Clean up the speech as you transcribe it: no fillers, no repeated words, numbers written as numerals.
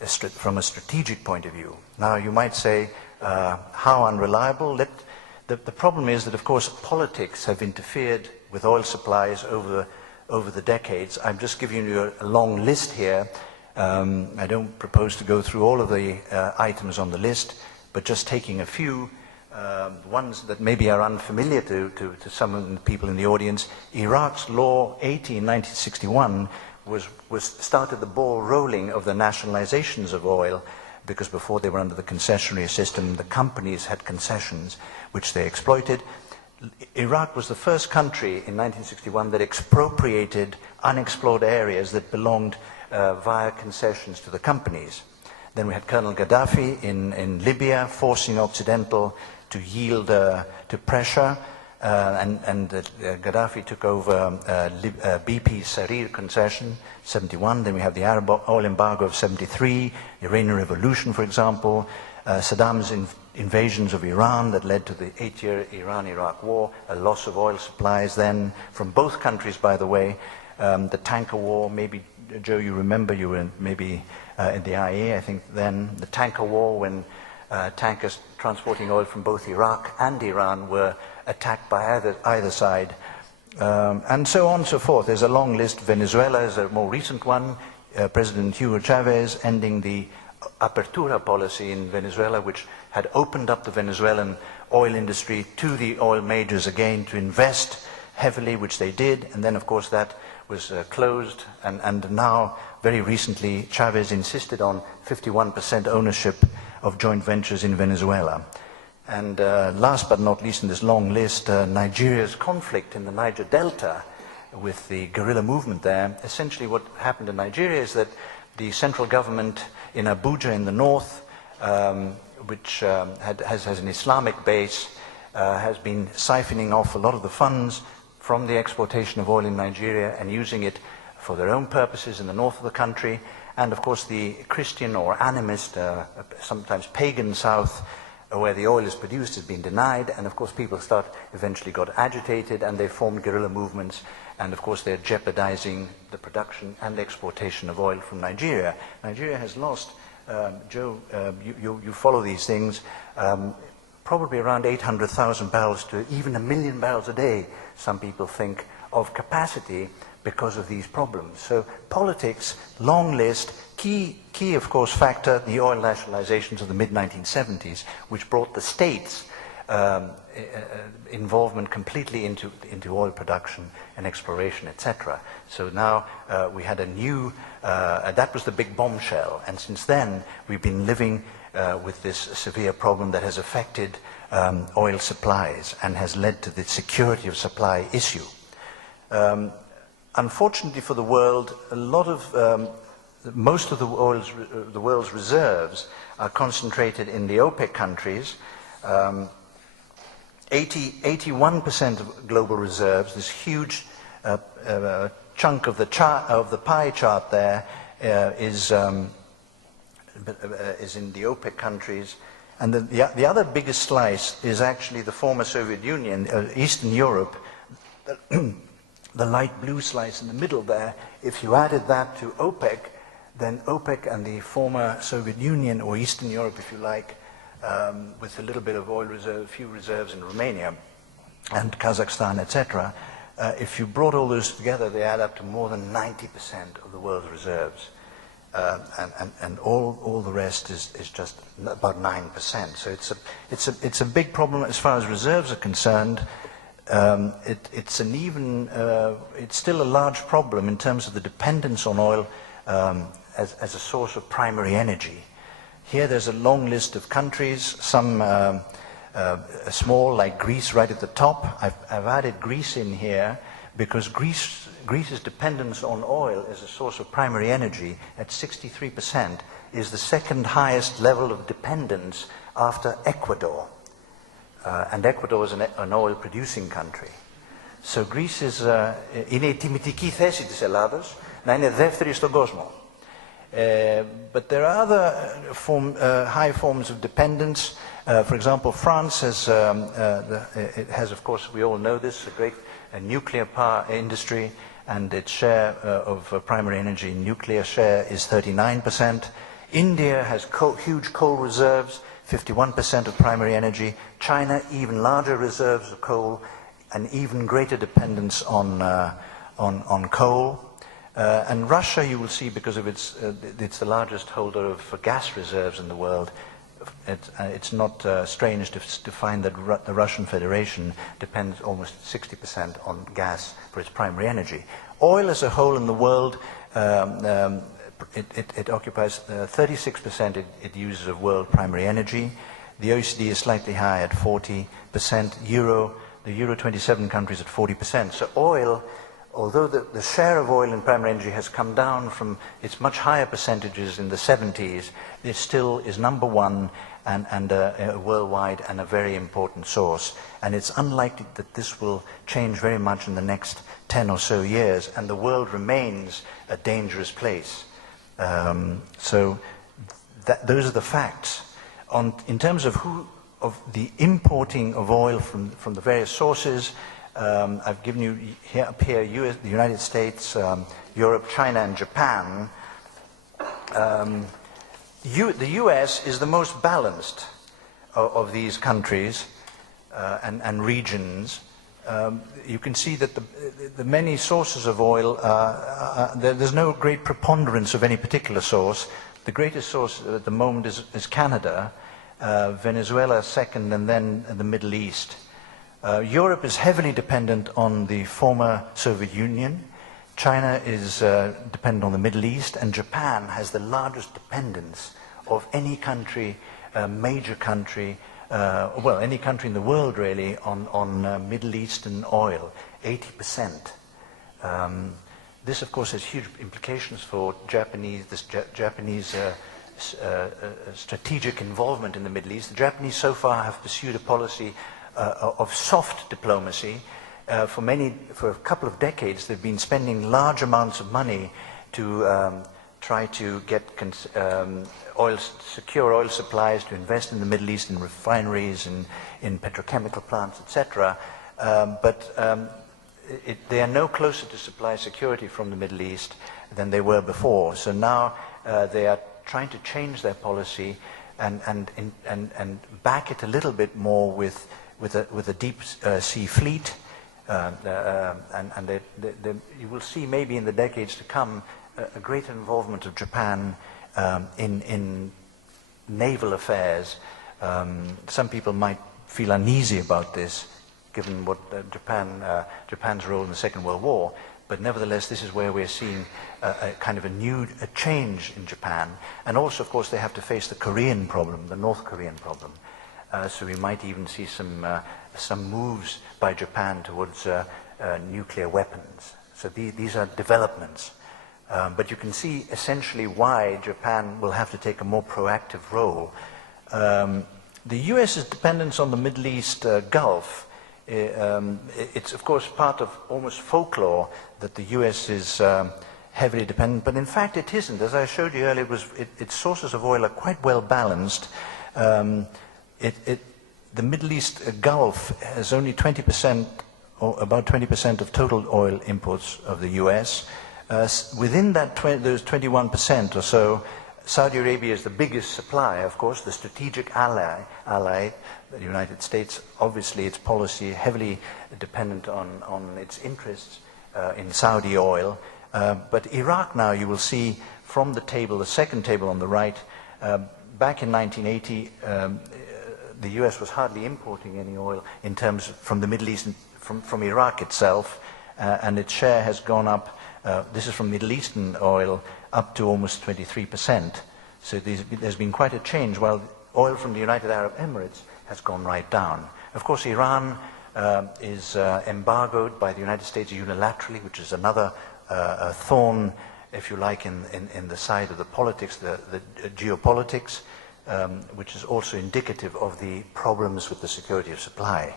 from a strategic point of view. Now, you might say, how unreliable? The problem is that, of course, politics have interfered with oil supplies over the decades. I'm just giving you a long list here. I don't propose to go through all of the items on the list, but just taking a few ones that maybe are unfamiliar to some of the people in the audience. Iraq's Law 80 in 1961 started the ball rolling of the nationalizations of oil, because before they were under the concessionary system, the companies had concessions which they exploited. Iraq was the first country in 1961 that expropriated unexplored areas that belonged via concessions to the companies. Then we had Colonel Gaddafi in Libya, forcing Occidental to yield to pressure, and Gaddafi took over BP's Sarir concession, 71. Then we have the Arab oil embargo of 73, the Iranian Revolution, for example, Saddam's invasions of Iran that led to the 8-year Iran-Iraq war, a loss of oil supplies then from both countries, by the way, the tanker war. Maybe, Joe, you remember, you were maybe in the IE, I think then, the tanker war when tankers transporting oil from both Iraq and Iran were attacked by either side, and so on and so forth. There's a long list. Venezuela is a more recent one. President Hugo Chavez ending the apertura policy in Venezuela, which had opened up the Venezuelan oil industry to the oil majors again to invest heavily, which they did, and then of course that was closed, and now very recently Chavez insisted on 51% ownership of joint ventures in Venezuela. And last but not least in this long list, Nigeria's conflict in the Niger Delta with the guerrilla movement there. Essentially what happened in Nigeria is that the central government in Abuja in the north, which has an Islamic base, has been siphoning off a lot of the funds from the exportation of oil in Nigeria and using it for their own purposes in the north of the country. And of course the Christian or animist, sometimes pagan south, where the oil is produced, has been denied, and of course people eventually got agitated, and they formed guerrilla movements, and of course they're jeopardizing the production and exportation of oil from Nigeria. Nigeria has lost, Joe, you follow these things, probably around 800,000 barrels to even 1 million barrels a day, some people think, of capacity because of these problems. So politics, long list, key of course factor, the oil nationalizations of the mid-1970s, which brought the states involvement completely into oil production and exploration, etc. So now we had a new, that was the big bombshell, and since then we've been living with this severe problem that has affected oil supplies and has led to the security of supply issue. Unfortunately for the world, most of the world's reserves are concentrated in the OPEC countries. 81% of global reserves, this huge chunk of the pie chart there, is in the OPEC countries. And the other biggest slice is actually the former Soviet Union, Eastern Europe, the light blue slice in the middle there. If you added that to OPEC, then OPEC and the former Soviet Union, or Eastern Europe if you like, with a little bit of oil reserve, a few reserves in Romania and Kazakhstan, etc. If you brought all those together, they add up to more than 90% of the world's reserves. And all the rest is just about 9%. So it's a big problem as far as reserves are concerned. It's still a large problem in terms of the dependence on oil as a source of primary energy. Here there's a long list of countries, some small, like Greece right at the top. I've added Greece in here because Greece's dependence on oil as a source of primary energy at 63% is the second highest level of dependence after Ecuador. And Ecuador is an oil-producing country. So Greece is είναι η τιμητική θέση της Ελλάδος να είναι δεύτερη στον κόσμο. But there are other high forms of dependence. For example, France has, of course, we all know this, a great nuclear power industry, and its share of primary energy in nuclear share is 39%. India has huge coal reserves, 51% of primary energy. China, even larger reserves of coal, and even greater dependence on coal. And Russia, you will see, because of it's the largest holder of gas reserves in the world. It's not strange to find that the Russian Federation depends almost 60% on gas for its primary energy. Oil as a whole in the world, it occupies 36% it uses of world primary energy. The OECD is slightly higher at 40%. The Euro 27 countries at 40%. So oil, although the share of oil in primary energy has come down from its much higher percentages in the 70s, it still is number one and worldwide and a very important source. And it's unlikely that this will change very much in the next 10 or so years, and the world remains a dangerous place. So those are the facts. In terms of the importing of oil from the various sources, I've given you up here the United States, Europe, China, and Japan. The US is the most balanced of these countries and regions. You can see that the many sources of oil, there's no great preponderance of any particular source. The greatest source at the moment is Canada, Venezuela second, and then the Middle East. Europe is heavily dependent on the former Soviet Union. China is dependent on the Middle East, and Japan has the largest dependence of any country, major country, well, any country in the world really, on Middle Eastern oil, 80%. This, of course, has huge implications for Japanese strategic involvement in the Middle East. The Japanese so far have pursued a policy of soft diplomacy. For a couple of decades, they've been spending large amounts of money to try to get secure oil supplies, to invest in the Middle East in refineries and in petrochemical plants, etc. They are no closer to supply security from the Middle East than they were before. So now they are trying to change their policy and back it a little bit more with a deep sea fleet. You will see maybe in the decades to come a greater involvement of Japan in naval affairs. Some people might feel uneasy about this, given what Japan's role in the Second World War. But nevertheless, this is where we're seeing a kind of a change in Japan. And also, of course, they have to face the Korean problem, the North Korean problem. So we might even see some moves by Japan towards nuclear weapons. So these are developments. But you can see essentially why Japan will have to take a more proactive role. The US's dependence on the Middle East Gulf, it's of course part of almost folklore that the US is heavily dependent, but in fact it isn't. As I showed you earlier, its sources of oil are quite well balanced. The Middle East Gulf has only 20%, or about 20% of total oil imports of the US. Within those 21% or so, Saudi Arabia is the biggest supplier, of course, the strategic ally, the United States. Obviously, its policy heavily dependent on its interests in Saudi oil. But Iraq now, you will see from the table, the second table on the right, back in 1980, the US was hardly importing any oil in terms from the Middle East, from Iraq itself, and its share has gone up. This is from Middle Eastern oil, up to almost 23%. So there's been quite a change, while oil from the United Arab Emirates has gone right down. Of course, Iran is embargoed by the United States unilaterally, which is another thorn, if you like, in the side of the politics, the geopolitics, which is also indicative of the problems with the security of supply.